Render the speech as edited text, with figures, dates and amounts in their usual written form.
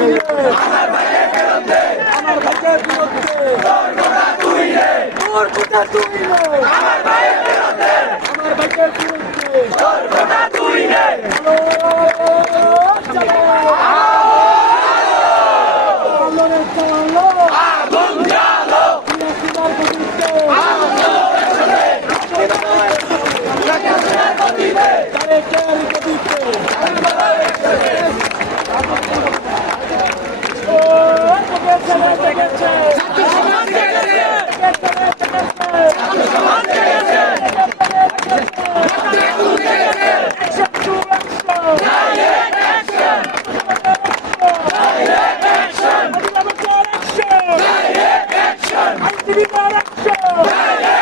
আমার ভাইকে ফেরত দে, আমার ভাইকে ফেরত দে, তোর কোটা তুই নে, তোর কোটা তুই নে, আমার ভাইকে ফেরত দে, আমার ভাইকে ফেরত দে, তোর কোটা তুই নে। আগুন জ্বালো, Direct action!